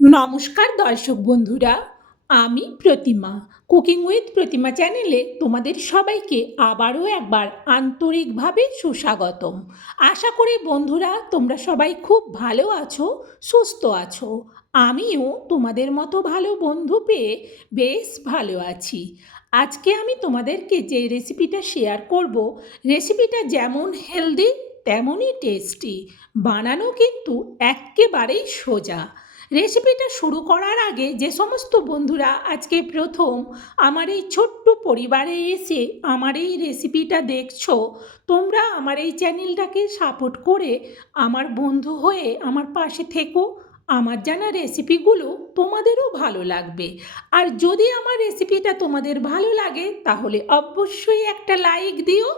নমস্কার দর্শক বন্ধুরা, আমি প্রতিমা। কুকিং উইথ প্রতিমা চ্যানেলে তোমাদের সবাইকে আবারও একবার আন্তরিকভাবে সুস্বাগতম। আশা করি বন্ধুরা তোমরা সবাই খুব ভালো আছো, সুস্থ আছো। আমিও তোমাদের মতো ভালো বন্ধু পেয়ে বেশ ভালো আছি। আজকে আমি তোমাদেরকে যে রেসিপিটা শেয়ার করব, রেসিপিটা যেমন হেলদি তেমনই টেস্টি, বানানো কিন্তু এক্কেবারেই সোজা। রেসিপিটা শুরু করার আগে যে সমস্ত বন্ধুরা আজকে প্রথম আমার এই ছোট্ট পরিবারে এসে আমার এই রেসিপিটা দেখছো, তোমরা আমার এই চ্যানেলটাকে সাপোর্ট করে আমার বন্ধু হয়ে আমার পাশে থেকো। আমার জানা রেসিপিগুলো তোমাদেরও ভালো লাগবে। আর যদি আমার রেসিপিটা তোমাদের ভালো লাগে তাহলে অবশ্যই একটা লাইক দিও।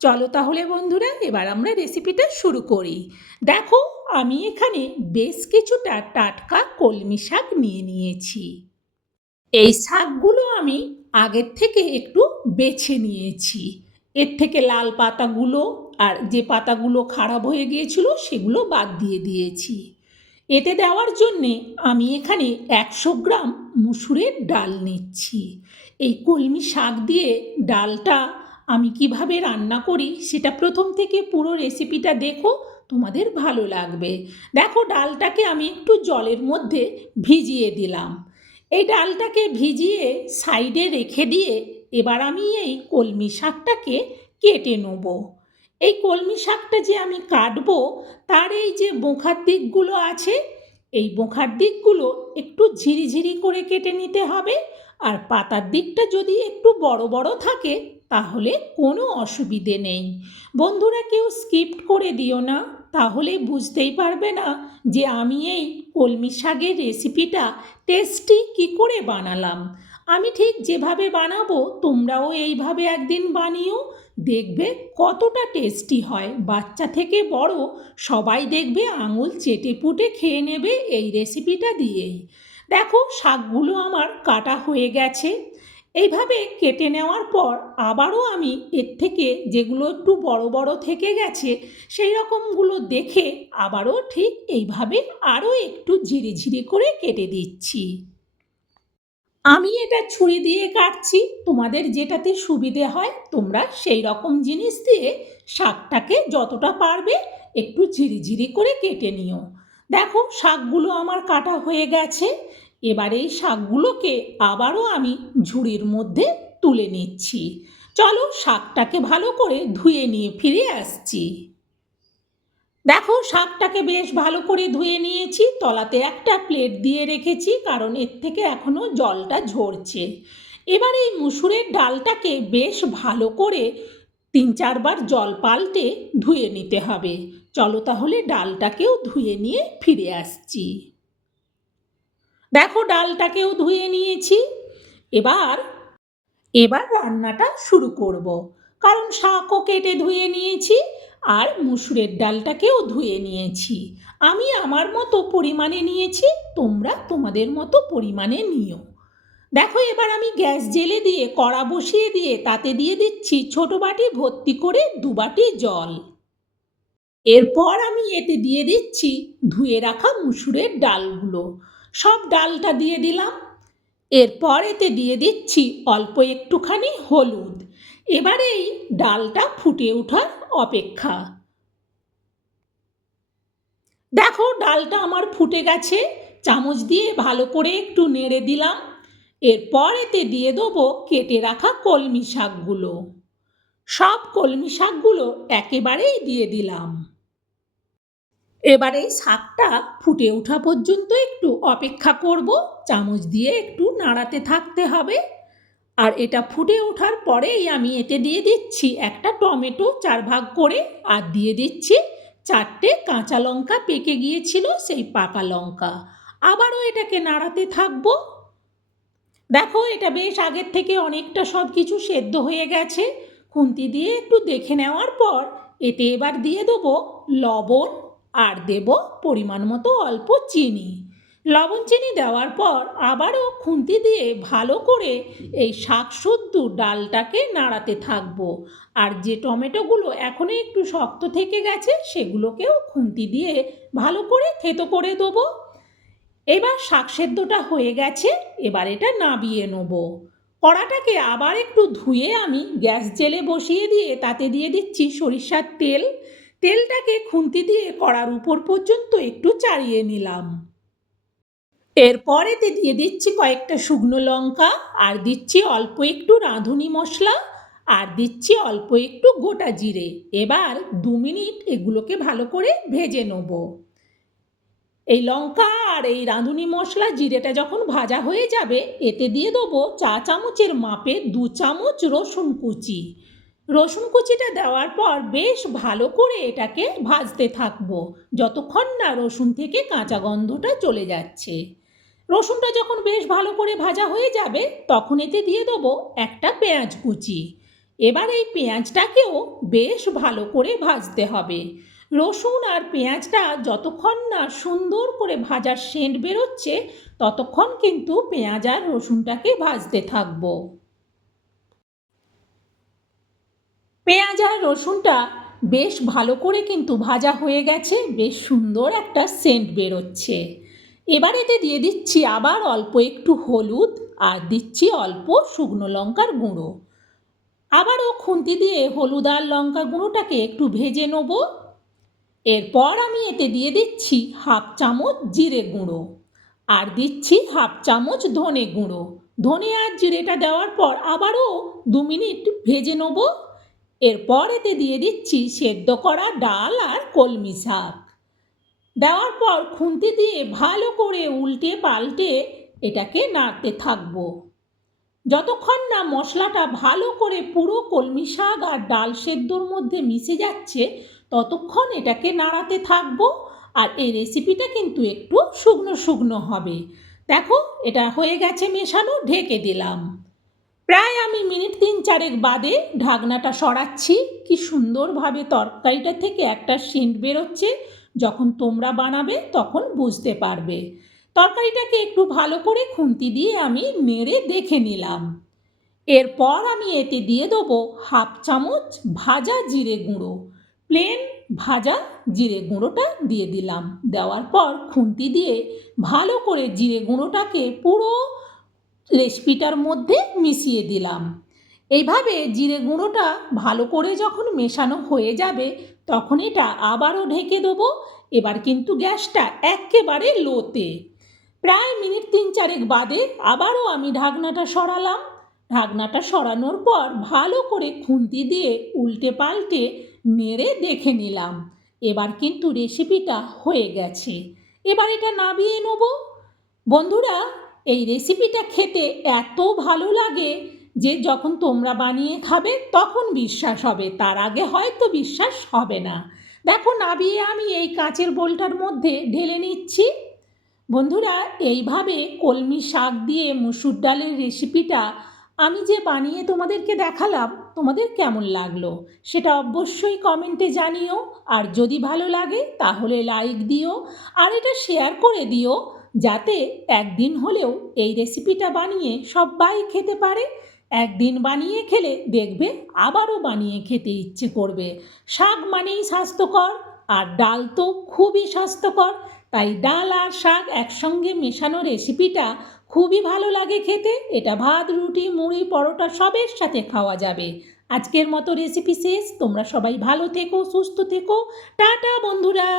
চলো তাহলে বন্ধুরা এবার আমরা রেসিপিটা শুরু করি। দেখো, আমি এখানে বেশ কিছুটা টাটকা কলমি শাক নিয়ে নিয়েছি। এই শাকগুলো আমি আগের থেকে একটু বেছে নিয়েছি। এর থেকে লাল পাতাগুলো আর যে পাতাগুলো খারাপ হয়ে গিয়েছিল সেগুলো বাদ দিয়ে দিয়েছি। এতে দেওয়ার জন্যে আমি এখানে 100 গ্রাম মুসুরের ডাল নিচ্ছি। এই কলমি শাক দিয়ে ডালটা আমি কিভাবে রান্না করি সেটা প্রথম থেকে পুরো রেসিপিটা দেখো, তোমাদের ভালো লাগবে। দেখো, ডালটাকে আমি একটু জলের মধ্যে ভিজিয়ে দিলাম। এই ডালটাকে ভিজিয়ে সাইডে রেখে দিয়ে এবার আমি এই কলমি শাকটাকে কেটে নেব। এই কলমি শাকটা যে আমি কাটবো তার এই যে বোখার দিকগুলো আছে, এই বোখার দিকগুলো একটু ঝিরিঝিরি করে কেটে নিতে হবে। আর পাতার দিকটা যদি একটু বড় বড় থাকে তাহলে কোনো অসুবিধে নেই। বন্ধুরা কেউ স্কিপ করে দিও না, তাহলে বুঝতেই পারবে না যে আমি এই কলমি শাকের রেসিপিটা টেস্টি কী করে বানালাম। আমি ঠিক যেভাবে বানাবো তোমরাও এইভাবে একদিন বানিও, দেখবে কতটা টেস্টি হয়। বাচ্চা থেকে বড় সবাই দেখবে আঙুল চেটে পুটে খেয়ে নেবে এই রেসিপিটা দিয়েই। দেখো, শাকগুলো আমার কাটা হয়ে গেছে। এইভাবে কেটে নেওয়ার পর আবারও আমি এর থেকে যেগুলো একটু বড় বড় থেকে গেছে সেই রকমগুলো দেখে আবারও ঠিক এইভাবে আরও একটু ঝিরিঝিরি করে কেটে দিচ্ছি। আমি এটা ছুরি দিয়ে কাটছি, তোমাদের যেটাতে সুবিধে হয় তোমরা সেই রকম জিনিস দিয়ে শাকটাকে যতটা পারবে একটু ঝিরিঝিরি করে কেটে নিও। দেখো, শাকগুলো আমার কাটা হয়ে গেছে। এবার এই শাকগুলোকে আবারও আমি ঝুড়ির মধ্যে তুলে নিচ্ছি। চলো শাকটাকে ভালো করে ধুয়ে নিয়ে ফিরে আসছি। দেখো, শাকটাকে বেশ ভালো করে ধুয়ে নিয়েছি, তলাতে একটা প্লেট দিয়ে রেখেছি কারণ এর থেকে এখনও জলটা ঝরছে। এবার এই মুসুরের ডালটাকে বেশ ভালো করে 3-4 বার জল পাল্টে ধুয়ে নিতে হবে। চলো তাহলে ডালটাকেও ধুয়ে নিয়ে ফিরে আসছি। দেখো, ডালটাকেও ধুয়ে নিয়েছি। এবার এবার রান্নাটা শুরু করব। কারণ শাকও কেটে ধুয়ে নিয়েছি আর মুসুরের ডালটাকেও ধুয়ে নিয়েছি। আমি আমার মতো পরিমাণে নিয়েছি, তোমরা তোমাদের মতো পরিমাণে নিও। দেখো, এবার আমি গ্যাস জেলে দিয়ে কড়া বসিয়ে দিয়ে তাতে দিয়ে দিচ্ছি ছোট বাটি ভর্তি করে 2 বাটি জল। এরপর আমি এতে দিয়ে দিচ্ছি ধুয়ে রাখা মুসুরের ডালগুলো। সব ডালটা দিয়ে দিলাম। এরপর এতে দিয়ে দিচ্ছি অল্প একটুখানি হলুদ। এবার এই ডালটা ফুটে ওঠার অপেক্ষা। দেখো, ডালটা আমার ফুটে গেছে, চামচ দিয়ে ভালো করে একটু নেড়ে দিলাম। এরপর এতে দিয়ে দেবো কেটে রাখা কলমি শাকগুলো। সব কলমি শাকগুলো একেবারেই দিয়ে দিলাম। এবারে শাকটা ফুটে ওঠা পর্যন্ত একটু অপেক্ষা করব, চামচ দিয়ে একটু নাড়াতে থাকতে হবে। আর এটা ফুটে ওঠার পরেই আমি এতে দিয়ে দিচ্ছি একটা টমেটো 4 ভাগ করে, আর দিয়ে দিচ্ছি 4টে কাঁচা লঙ্কা, পেকে গিয়েছিল সেই পাকা লঙ্কা। আবারও এটাকে নাড়াতে থাকবো। দেখো, এটা বেশ আগের থেকে অনেকটা সব কিছু সেদ্ধ হয়ে গেছে। খুন্তি দিয়ে একটু দেখে নেওয়ার পর এতে এবার দিয়ে দেবো লবণ আর দেব পরিমাণ মতো অল্প চিনি। লবণ চিনি দেওয়ার পর আবারও খুন্তি দিয়ে ভালো করে এই শাক শুদ্ধ ডালটাকে নাড়াতে থাকবো। আর যে টমেটোগুলো এখনও একটু শক্ত থেকে গেছে সেগুলোকেও খুন্তি দিয়ে ভালো করে থেতো করে দেবো। এবার শাক সেদ্ধটা হয়ে গেছে, এবার এটা নাবিয়ে নেব। কড়াটাকে আবার একটু ধুয়ে আমি গ্যাস জেলে বসিয়ে দিয়ে তাতে দিয়ে দিচ্ছি সরিষার তেল। তেলটাকে খুন্তি দিয়ে কড়ার উপর পর্যন্ত একটু চাড়িয়ে নিলাম। এরপর এতে দিয়ে দিচ্ছি কয়েকটা শুকনো লঙ্কা, আর দিচ্ছি অল্প একটু রাঁধুনি মশলা, আর দিচ্ছি অল্প একটু গোটা জিরে। এবার 2 মিনিট এগুলোকে ভালো করে ভেজে নেব। এই লঙ্কা আর এই রাঁধুনি মশলা জিরেটা যখন ভাজা হয়ে যাবে, এতে দিয়ে দেবো চা চামচের মাপে 2 চামচ রসুন কুচি। রসুন কুচিটা দেওয়ার পর বেশ ভালো করে এটাকে ভাজতে থাকবো যতক্ষণ না রসুন থেকে কাঁচা গন্ধটা চলে যাচ্ছে। রসুনটা যখন বেশ ভালো করে ভাজা হয়ে যাবে, তখন এতে দিয়ে দেবো একটা পেঁয়াজ কুচি। এবার এই পেঁয়াজটাকেও বেশ ভালো করে ভাজতে হবে। রসুন আর পেঁয়াজটা যতক্ষণ না সুন্দর করে ভাজার সেন্ট বেরোচ্ছে, ততক্ষণ কিন্তু পেঁয়াজ আর রসুনটাকে ভাজতে থাকবো। পেঁয়াজ আর রসুনটা বেশ ভালো করে কিন্তু ভাজা হয়ে গেছে, বেশ সুন্দর একটা সেন্ট বেরোচ্ছে। এবার এতে দিয়ে দিচ্ছি আবার অল্প একটু হলুদ, আর দিচ্ছি অল্প শুকনো লঙ্কার গুঁড়ো। আবারও খুন্তি দিয়ে হলুদ আর লঙ্কা গুঁড়োটাকে একটু ভেজে নেব। এরপর আমি এতে দিয়ে দিচ্ছি 1/2 চামচ জিরে গুঁড়ো, আর দিচ্ছি 1/2 চামচ ধনে গুঁড়ো। ধনে আর জিরেটা দেওয়ার পর আবারও 2 মিনিট ভেজে নেব। এরপর এতে দিয়ে দিচ্ছি সেদ্ধ করা ডাল আর কলমি শাক। দেওয়ার পর খুন্তি দিয়ে ভালো করে উল্টে পাল্টে এটাকে নাড়তে থাকবো যতক্ষণ না মশলাটা ভালো করে পুরো কলমি শাক আর ডাল সেদ্ধর মধ্যে মিশে যাচ্ছে, ততক্ষণ এটাকে নাড়াতে থাকবো। আর এই রেসিপিটা কিন্তু একটু শুকনো শুকনো হবে। দেখো এটা হয়ে গেছে মেশানো, ঢেকে দিলাম। প্রায় আমি মিনিট 3-4 বাদে ঢাকনাটা সরাচ্ছি। কি সুন্দরভাবে তরকারিটা থেকে একটা সেন্ট বেরোচ্ছে। যখন তোমরা বানাবে তখন বুঝতে পারবে। তরকারিটাকে একটু ভালো করে খুন্তি দিয়ে আমি নেড়ে দেখে নিলাম। এরপর আমি এতে দিয়ে দেবো 1/2 চামচ ভাজা জিরে গুঁড়ো। প্লেন ভাজা জিরে গুঁড়োটা দিয়ে দিলাম। দেওয়ার পর খুন্তি দিয়ে ভালো করে জিরে গুঁড়োটাকে পুরো রেসিপিটার মধ্যে মিশিয়ে দিলাম। এইভাবে জিরে গুঁড়োটা ভালো করে যখন মেশানো হয়ে যাবে, তখন এটা আবারও ঢেকে দেবো। এবার কিন্তু গ্যাসটা একেবারে লোতে। প্রায় মিনিট 3-4 বাদে আবারও আমি ঢাকনাটা সরালাম। ঢাকনাটা সরানোর পর ভালো করে খুন্তি দিয়ে উল্টে পাল্টে নেড়ে দেখে নিলাম। এবার কিন্তু রেসিপিটা হয়ে গেছে। এবার এটা নামিয়ে নেব। বন্ধুরা, এই রেসিপিটা খেতে এত ভালো লাগে যে যখন তোমরা বানিয়ে খাবে তখন বিশ্বাস হবে, তার আগে হয়তো বিশ্বাস হবে না। দেখো নামিয়ে আমি এই কাঁচের বোলটার মধ্যে ঢেলে নিচ্ছি। বন্ধুরা, এইভাবে কলমি শাক দিয়ে মুসুর ডালের রেসিপিটা আমি যে বানিয়ে তোমাদেরকে দেখালাম, তোমাদের কেমন লাগলো সেটা অবশ্যই কমেন্টে জানিও। আর যদি ভালো লাগে তাহলে লাইক দিও, আর এটা শেয়ার করে দিও, যাতে একদিন হলেও এই রেসিপিটা বানিয়ে সবাই খেতে পারে। একদিন বানিয়ে খেলে দেখবে আবারও বানিয়ে খেতে ইচ্ছে করবে। শাক মানেই স্বাস্থ্যকর, আর ডাল তো খুবই স্বাস্থ্যকর। তাই ডাল আর শাক একসঙ্গে মেশানো রেসিপিটা খুবই ভালো লাগে খেতে। এটা ভাত, রুটি, মুড়ি, পরোটা সবের সাথে খাওয়া যাবে। আজকের মতো রেসিপি শেষ। তোমরা সবাই ভালো থেকো, সুস্থ থেকো। টাটা বন্ধুরা।